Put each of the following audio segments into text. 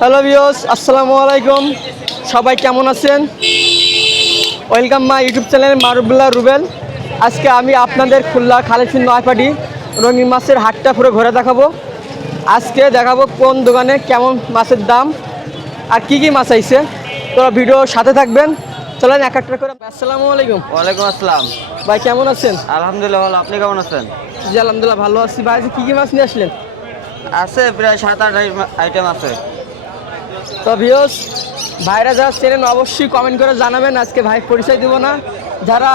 Hello viewers, আসসালামু আলাইকুম। সবাই কেমন আছেন? ওয়েলকাম মাই ইউটিউব চ্যানেল মারুবুল্লাহ রুবেল। আজকে আমি আপনাদের খুলনা খালিশপুর নয়পাটি রঙিন মাছের হাটটা পুরো ঘুরে দেখাবো। আজকে দেখাবো কোন দোকানে কেমন মাছের দাম আর কি কি মাছ আইছে। তো ভিডিও সাথে থাকবেন। চলেন এক একটা করে। আসসালামু আলাইকুম। ওয়ালাইকুম আসসালাম। ভাই কেমন আছেন? আলহামদুলিল্লাহ ভালো, আপনি কেমন আছেন? জি আলহামদুলিল্লাহ ভালো আছি। ভাই কি কি মাছ নিয়ে আসলেন? আছে প্রায় 7-8 আইটেম আছে। তো ভিউয়ার্স, ভাইরা যারা চেনেন অবশ্যই কমেন্ট করে জানাবেন। আজকে ভাই পরিচয় দেবো না, যারা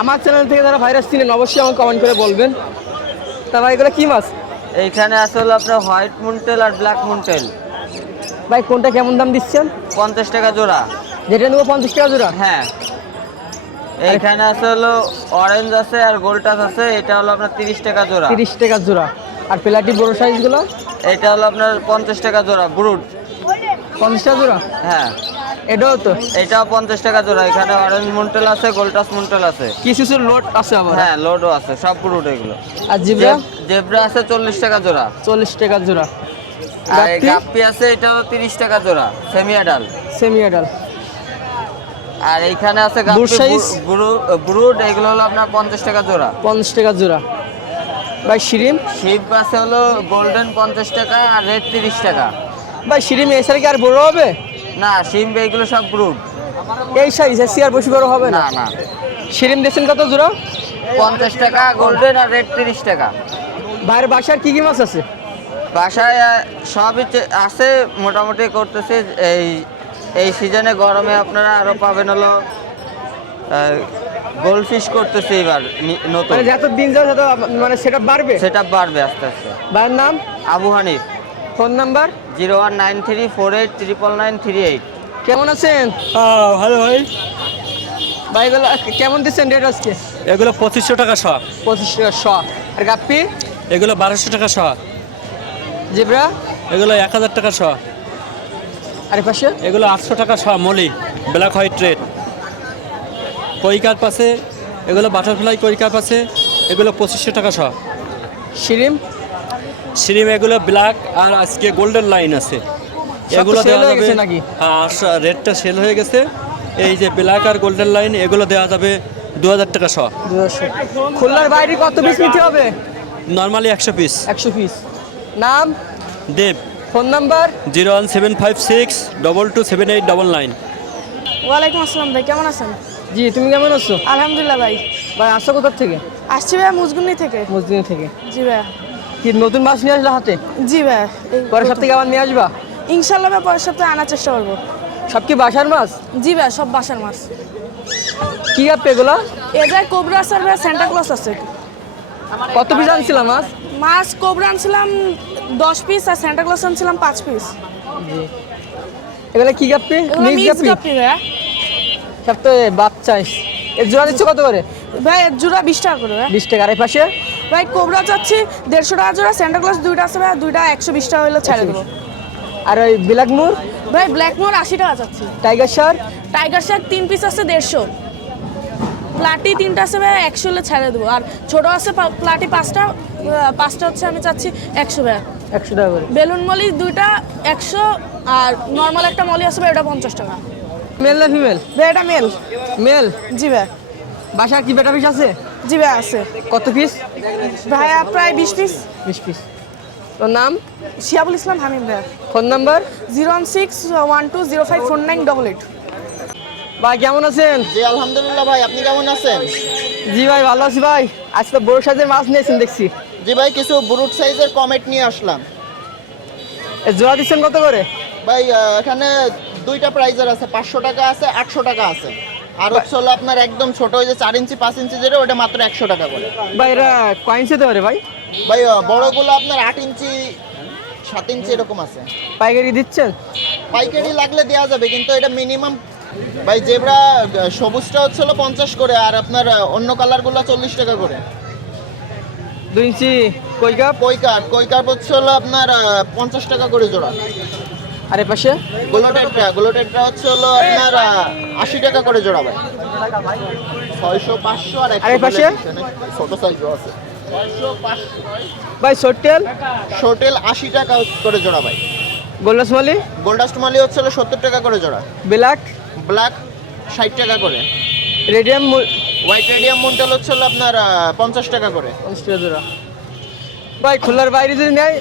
আমার চ্যানেল থেকে যারা ভাইরাস চিনেন অবশ্যই আমাকে কমেন্ট করে বলবেন। তা ভাই এগুলো কী মাছ? এইখানে আছে হলো আপনার হোয়াইট মুনটেল আর ব্ল্যাক মুনটেল। ভাই কোনটা কেমন দাম দিচ্ছেন? 50 টাকা জোড়া। যেটা নেবো 50 টাকা জোড়া? হ্যাঁ। এইখানে আছে হলো অরেঞ্জ আছে আর গোল্ডটাস আছে, এটা হলো আপনার 30 টাকা জোড়া। 30 টাকা জোড়া। আর প্লাটি বড় সাইজগুলো? এটা হলো আপনার 50 টাকা জোড়া ব্রুড। 50 টাকা জোড়া? হ্যাঁ। এটাও তো? এটাও 50 টাকা জোড়া। এখানে অরেঞ্জ মুনটেল আছে, গোল্ডটাস মুনটেল আছে, কিছু লোড আছে আবার? হ্যাঁ লোডও আছে, সব ব্রুড এগুলো। আর জিব্রা? জেব্রা আছে 40 টাকা জোড়া। 40 টাকা জোড়া। আর এই গাপ্পি আছে, এটা হলো 30 টাকা জোড়া, সেমি অ্যাডাল। Semi adult. আর এইখানে আছে গাপ্পি ব্রুড, এগুলো হলো আপনার 50 টাকা জোড়া। 50 টাকা জোড়া। ভাই শিরিম? শিপ আছে হলো গোল্ডেন 50 টাকা আর রেড 30 টাকা। ভাই শিরিম এছাড়া কি আর বড় হবে? না, শিম এগুলো সব ব্রুড। এই সাইজ এসি আর বেশি বড় হবে না? না না। শিরিম দিচ্ছেন কত জোড়া? 50 টাকা গোল্ডেন আর রেড 30 টাকা। ভাইয়ের বাসার কি কি মাছ আছে? বাসায় সবই আছে মোটামুটি করতেছে। এই সিজনে গরমে আপনারা আরো পাবেন হলো গোল্ড ফিশ করতেছে এবার নতুন। মানে যত দিন যাবে তত মানে সেটা বাড়বে? সেটা বাড়বে আস্তে আস্তে। ভাইয়ের নাম? আবু হানিফ। Phone number? 019348343838। কেমন আছেন? ভালো ভাই। ভাইগুলো কেমন দিচ্ছেন রেট আজকে? এগুলো 2500 টাকা শ। 25 টাকা শ। আর গাপ্পি? এগুলো 1200 টাকা শ। জিব্রা? এগুলো 1000 টাকা শ। আর পাশে? এগুলো 800 টাকা শ মলি, ব্ল্যাক হোয়াইট রেড। কই কার্প আছে, এগুলো বাটারফ্লাই কই কার্প আছে, এগুলো 2500 টাকা শ। শিরিম? শ্রিম এগুলো ব্ল্যাক আর আজকে গোল্ডেন লাইন আছে, এগুলো দেওয়া যাবে নাকি? হ্যাঁ, রেডটা সেল হয়ে গেছে। এই যে ব্ল্যাক আর গোল্ডেন লাইন এগুলো দেওয়া যাবে 2000 টাকা শ। খুলনার বাইরে কত পিস নিতে হবে? Normally 100 piece. 100 পিস। নাম? দেব। Phone number? 01756227899। ওয়ালাইকুম আসসালাম ভাই, কেমন আছেন? জি, তুমি কেমন আছো? আলহামদুলিল্লাহ ভাই। ভাই আসছো কোথা থেকে? আসছি ভাই মুজগুনি থেকে। মসজিদ থেকে। জি ভাই। কি নতুন মাছ নিয়ে আসলে হাতে? জি ভাই। পরের সপ্তাহে আবার নিয়ে আসবা? ইনশাল্লাহ ভাই পরের সপ্তাহে আনার চেষ্টা করবো। সব কি বাসার মাছ? জি ভাই, সব বাসার মাছ। কি আপনি এগুলো? এ যায় কোবরা আছে আর ভাই সেন্টা ক্লজ আছে। কত পিস আনছিলাম মাছ? মাছ কোবরা আনছিলাম 10 পিস আর সেন্টা ক্লজ আনছিলাম 5 পিস। জি। এগুলো কি গাপ্পি? মিক্স গাপ্পি? গাপ্পি ভাই। সব তো বাচ্চা। এর জোড়া দিচ্ছ কত করে? ভাই এর জোড়া 20 টাকা করে ভাই। 20 টাকা। আর এই পাশে? ভাই কোবরা চাচ্ছি 150 টাকা জোড়া, সেন্টা ক্লজ দুইটা আছে ভাই, দুইটা 120 টাকা হলে ছেড়ে দেবো। আর ওই ব্ল্যাক মুর? ভাই ব্ল্যাক মোর 80 টাকা চাচ্ছি। Tiger Shark? Tiger Shark 3 piece আছে 150। প্লাটি 3টা আছে ভাই 100 হলে ছেড়ে দেবো। আর ছোট আছে প্লাটি 5টা হচ্ছে আমি চাচ্ছি 100 ভাই। 100 টাকা করে। বেলুন মলি 2টা 100 আর নর্মাল একটা মলি আছে ভাই, ওটা 50 টাকা। মেল না ফিমেল? ভাই এটা মেল। মেল? জি ভাই। বাসার কি বেটা পিস আছে? জি ভাই আছে। কত পিস? ভাই প্রায় 20 পিস। 20 পিস। তোর নাম? শিয়াবুল ইসলাম হামিম ভাই। Phone number? 01612054988। ভাই কেমন আছেন? জি আলহামদুলিল্লাহ ভাই, আপনি কেমন আছেন? জি ভাই ভালো আছি ভাই। আজকে তো বড় সাইজের মাছ নিয়েছেন দেখছি। জি ভাই, কিছু ব্রুট সাইজের কমেট নিয়ে আসলাম। জোড়া দিচ্ছেন কত করে? ভাই এখানে দুইটা প্রাইজার আছে, 500 টাকা আছে, 800 টাকা আছে। আর হচ্ছে হলো আপনার একদম ছোট ওই যে 4 ইঞ্চি 5 ইঞ্চি যেটা, ওটা মাত্র 100 টাকা করে। ভাই এরা কয়েন হতে পারে ভাই? ভাই বড়গুলো আপনার 8 ইঞ্চি 7 ইঞ্চি এরকম আছে। পাইকারি দিচ্ছেন? পাইকারি লাগলে দেওয়া যাবে, কিন্তু এটা মিনিমাম। ভাই জেব্রা সবুজটা হচ্ছে হলো 50 করে, আর আপনার অন্য কালারগুলো 40 টাকা করে। 2 ইঞ্চি কই কাপ? কই কাপ হচ্ছে হলো আপনার 50 টাকা করে জোড়া। আর এই পাশে গ্লোটেডটা হচ্ছে হলো আপনার 80 টাকা করে জোড়া ভাই। 600 500 আর আর এই পাশে? ছোট সাইজও আছে। 600 500 ভাই সোটেল শোটেল 80 টাকা করে জোড়া ভাই। গোল্ডাস মালি গোল্ডাস্ট মালি হচ্ছে হলো 70 টাকা করে জোড়া। ব্ল্যাক ব্ল্যাক 60 টাকা করে। রেডিয়াম হোয়াইট রেডিয়াম মুন্টাল হচ্ছে হলো আপনার 50 টাকা করে। 50 টাকা জোড়া। ভাই খুলনার বাইরে যদি নেয়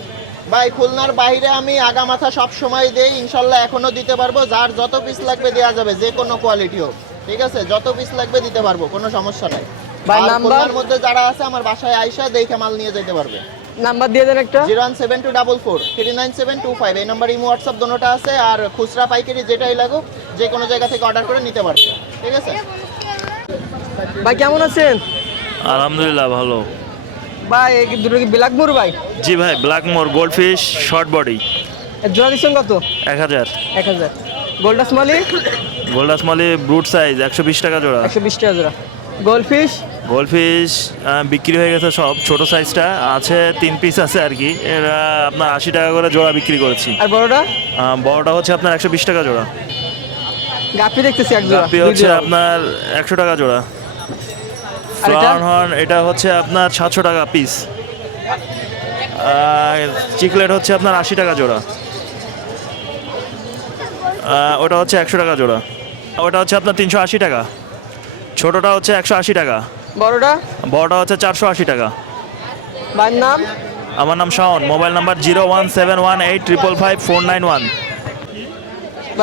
ভাই খুলনার বাইরে আমি আগা মাথা সব সময় দেই, ইনশাল্লাহ এখনো দিতে পারবো। যার যত পিস লাগবে দেওয়া যাবে, যে কোনো কোয়ালিটি হোক, ঠিক আছে? যত পিস লাগবে দিতে পারবো, কোনো সমস্যা নাই। ভাই আর নাম্বার? খুলনার মধ্যে যারা আছে আমার বাসায় আইসা দেখে মাল নিয়ে যেতে পারবে। নাম্বার দিয়ে দেন একটা। 01724 39725 এই নাম্বার ইমো হোয়াটসঅ্যাপ দোনোটা আছে। আর খুচরা পাইকারি যেটাই লাগুক যে কোনো জায়গা থেকে অর্ডার করে নিতে পারবে, ঠিক আছে? ভাই কেমন আছেন? আলহামদুলিল্লাহ ভালো। ভাই এই দুটো কি ব্ল্যাকমোর ভাই? জি ভাই, ব্ল্যাকমোর গোল্ডফিশ শর্ট বডি এর জোড়া দিচ্ছেন কত? 1000। 1000। গোল্ডাস মালি গোল্ডাস মালি ব্রুট সাইজ 120 টাকা জোড়া। 120 টাকা জোড়া। গোল্ডফিশ গোল্ডফিশ বিক্রি হয়ে গেছে সব, ছোট সাইজটা আছে 3 পিস আছে আর কি। এরা আপনার 80 টাকা করে জোড়া বিক্রি করেছি। আর বড়টা? বড়টা হচ্ছে আপনার 120 টাকা জোড়া। গাপি দেখতেছি এক জোড়া। গাপ্পি দুই হচ্ছে জোড়া। আপনার 100 টাকা জোড়া। আর এটা? ফ্লাওয়ার হর্ন এটা হচ্ছে আপনার 700 টাকা পিস। চিকলেট হচ্ছে আপনার 80 টাকা জোড়া। ওটা হচ্ছে 100 টাকা জোড়া। ওটা হচ্ছে আপনার 380 টাকা। ছোটটা হচ্ছে 180 টাকা। বড়টা? বড়টা হচ্ছে 480 টাকা। ভাইয়ের নাম? আমার নাম শাওন। Mobile number 01718555491।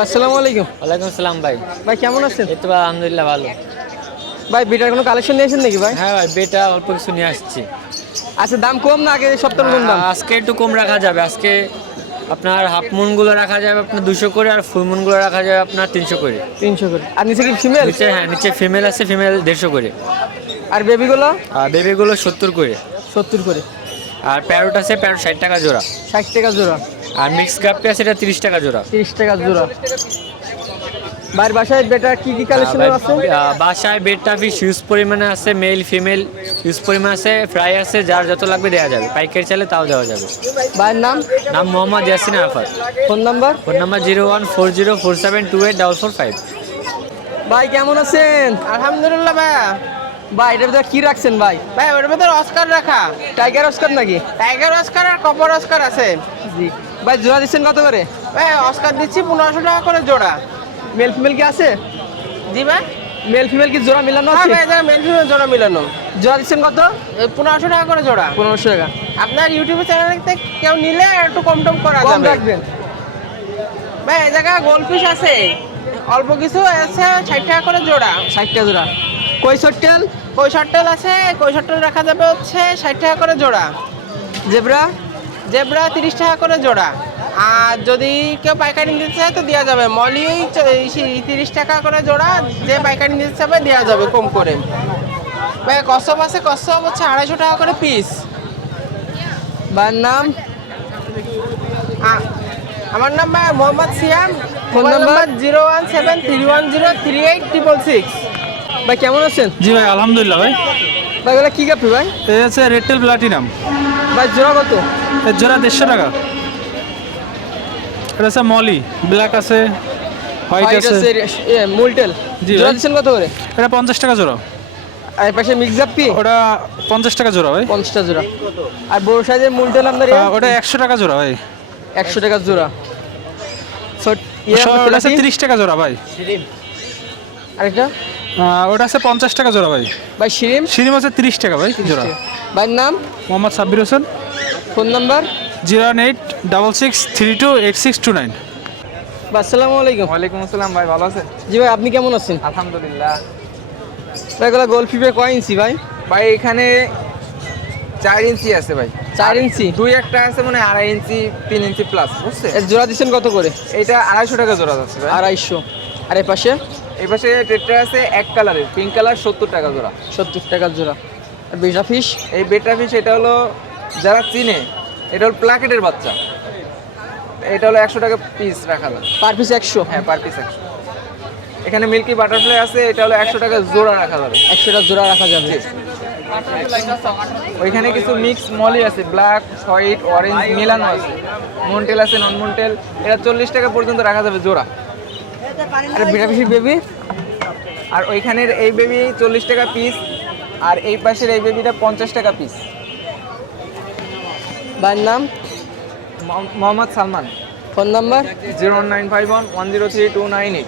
আসসালামু আলাইকুম। ওয়ালাইকুম আসসালাম ভাই। ভাই কেমন আছেন? এই তো ভাই আলহামদুলিল্লাহ ভালো। ভাই বিটার কোনো কালেকশন নিয়েছেন নাকি ভাই? হ্যাঁ ভাই, বেটা অল্প কিছু নিয়ে আসছি। আচ্ছা দাম কম না আগে সপ্তাহ কোন দাম? আজকে একটু কম রাখা যাবে। আজকে আপনার হাফ মুনগুলো রাখা যাবে আপনার 200 করে, আর ফুল মুনগুলো রাখা যাবে আপনার 300 করে। 300 করে। আর নিচে কি ফিমেল? নিচে হ্যাঁ, নিচে ফিমেল আছে, ফিমেল 150 করে। আর বেবিগুলো? আর বেবিগুলো 70 করে। 70 করে। আর প্যারোট আছে, প্যারোট 60 টাকা জোড়া। 60 টাকা জোড়া। আর মিক্স গাপ্পি আছে, এটা 30 টাকা জোড়া। 30 টাকা জোড়া। ভাইয়ের বাসায় বেটা কি কি কালেকশন আছে? বাসায় বেডটা ফিস হিউজ পরিমাণে আছে, মেল ফিমেল হিউজ পরিমাণে আছে, ফ্রাই আছে, যার যত লাগবে দেওয়া যাবে। পাইকারি চাইলে তাও দেওয়া যাবে। ভাইয়ের নাম? নাম Mohammad Yasin Arafat. Phone number? Phone number 01404728445। ভাই কেমন আছেন? আলহামদুলিল্লাহ ভাইয়া। ভাই এটার ভিতরে কি রাখছেন ভাই? ভাই ওর ভিতরে অস্কার রাখা, টাইগার অস্কার নাকি? টাইগার অস্কার আর কপার অস্কার আছে। জি। ভাই জোড়া দিচ্ছেন কত করে? ভাই অস্কার দিচ্ছি 1500 টাকা করে জোড়া। মেল ফিমেল কি আছে? জি ভাই। মেল ফিমেল কি জোড়া মিলানো হ্যাঁ আছে? ভাই, এটা মেল ফিমেল জোড়া মিলানো। জোড়া দিচ্ছেন কত? 1500 টাকা করে জোড়া। 1500 টাকা। আপনার ইউটিউব চ্যানেল থেকে কেউ নিলে একটু কম টম করা কম যাবে। রাখবেন। ভাই এই জায়গায় গোল্ডফিশ আছে, অল্প কিছু আছে 60 টাকা করে জোড়া। 60 টাকা জোড়া। কই সট্টেল? কৈশট্টেল আছে, কৈশট্টেল রাখা যাবে হচ্ছে 60 টাকা করে জোড়া। জেব্রা? জেব্রা 30 টাকা করে জোড়া। আর যদি কেউ পাইকারি নিতে চায় তো দেওয়া যাবে। মলি 30 টাকা করে জোড়া, যে পাইকারি নিতে চাবে দেওয়া যাবে কম করে। ভাই কচ্ছপ আছে, কচ্ছপ হচ্ছে 250 টাকা করে পিস। ভাইয়ের নাম? আমার নাম ভাই Mohammad Siam. Phone mobile number? Number 01731038386। ভাই কেমন আছেন? জি ভাই আলহামদুলিল্লাহ ভাই। ভাই এগুলো কি গাপি ভাই? এই আছে রেডটেল প্লাটিনাম। ভাই জোড়া কত? এর জোড়া 150 টাকা। এটা আছে মলি, ব্ল্যাক আছে, হোয়াইট হোয়াইট আছে। আছে, মুলটেল। জি জোড়া ভাই। দিচ্ছেন কত করে? এটা 50 টাকা জোড়া। আর পাশে মিক্স গাপি? ওটা 50 টাকা জোড়া ভাই। 50 টাকা জোড়া। আর বড় সাইজের মুলটেল আপনার ওটা 100 টাকা জোড়া ভাই। 100 টাকা জোড়া। ওটা আছে 30 টাকা জোড়া ভাই। আরেকটা? ওটা আছে 50 টাকা জোড়া ভাই। ভাই শিরিম? শিরিম আছে 30 টাকা ভাই জোড়া। ভাইয়ের নাম? মোহাম্মদ সাব্বির হোসেন। Phone number? 01866328629। আসসালামু আলাইকুম। ওয়ালাইকুম আসসালাম ভাই, ভালো আছেন? জি ভাই আপনি কেমন আছেন? আলহামদুলিল্লাহ। ভাই এগুলো গোল্ড ফিপে কয় ইঞ্চি ভাই? ভাই এখানে 4 ইঞ্চি আছে ভাই। 4 ইঞ্চি? দুই একটা আছে মানে 2.5 ইঞ্চি 3 ইঞ্চি প্লাস, বুঝছে? এর জোড়া দিচ্ছেন কত করে? এটা 250 টাকা জোড়া যাচ্ছে ভাই। 250। আর এই পাশে? এই পাশে টেট্রা আছে এক কালারের, পিঙ্ক কালার, 70 টাকা জোড়া। 70 টাকা জোড়া। আর বেজা ফিশ? এই বেটা ফিশ এটা হলো যারা চিনে, এটা হলো প্লাকেটের বাচ্চা। এটা হলো 100 টাকা পিস রাখা যাবে। Per piece 100? হ্যাঁ, পার পিস 100। এখানে মিল্কি বাটারফ্লাই আছে, এটা হলো 100 টাকা জোড়া রাখা যাবে। 100 টাকা জোড়া রাখা যাবে। ওইখানে কিছু মিক্স মলি আছে, ব্ল্যাক, হোয়াইট, অরেঞ্জ মিলানো আছে, মন্টেল আছে, নন মন্টেল। এটা 40 টাকা পর্যন্ত রাখা যাবে জোড়া। আর বিটাপিসি বেবি, আর ওইখানের এই বেবি 40 টাকা পিস, আর এই পাশের এই বেবিটা 50 টাকা পিস। ভাইয়ের নাম? মোহাম্মদ সালমান। Phone number? 01951 103 298।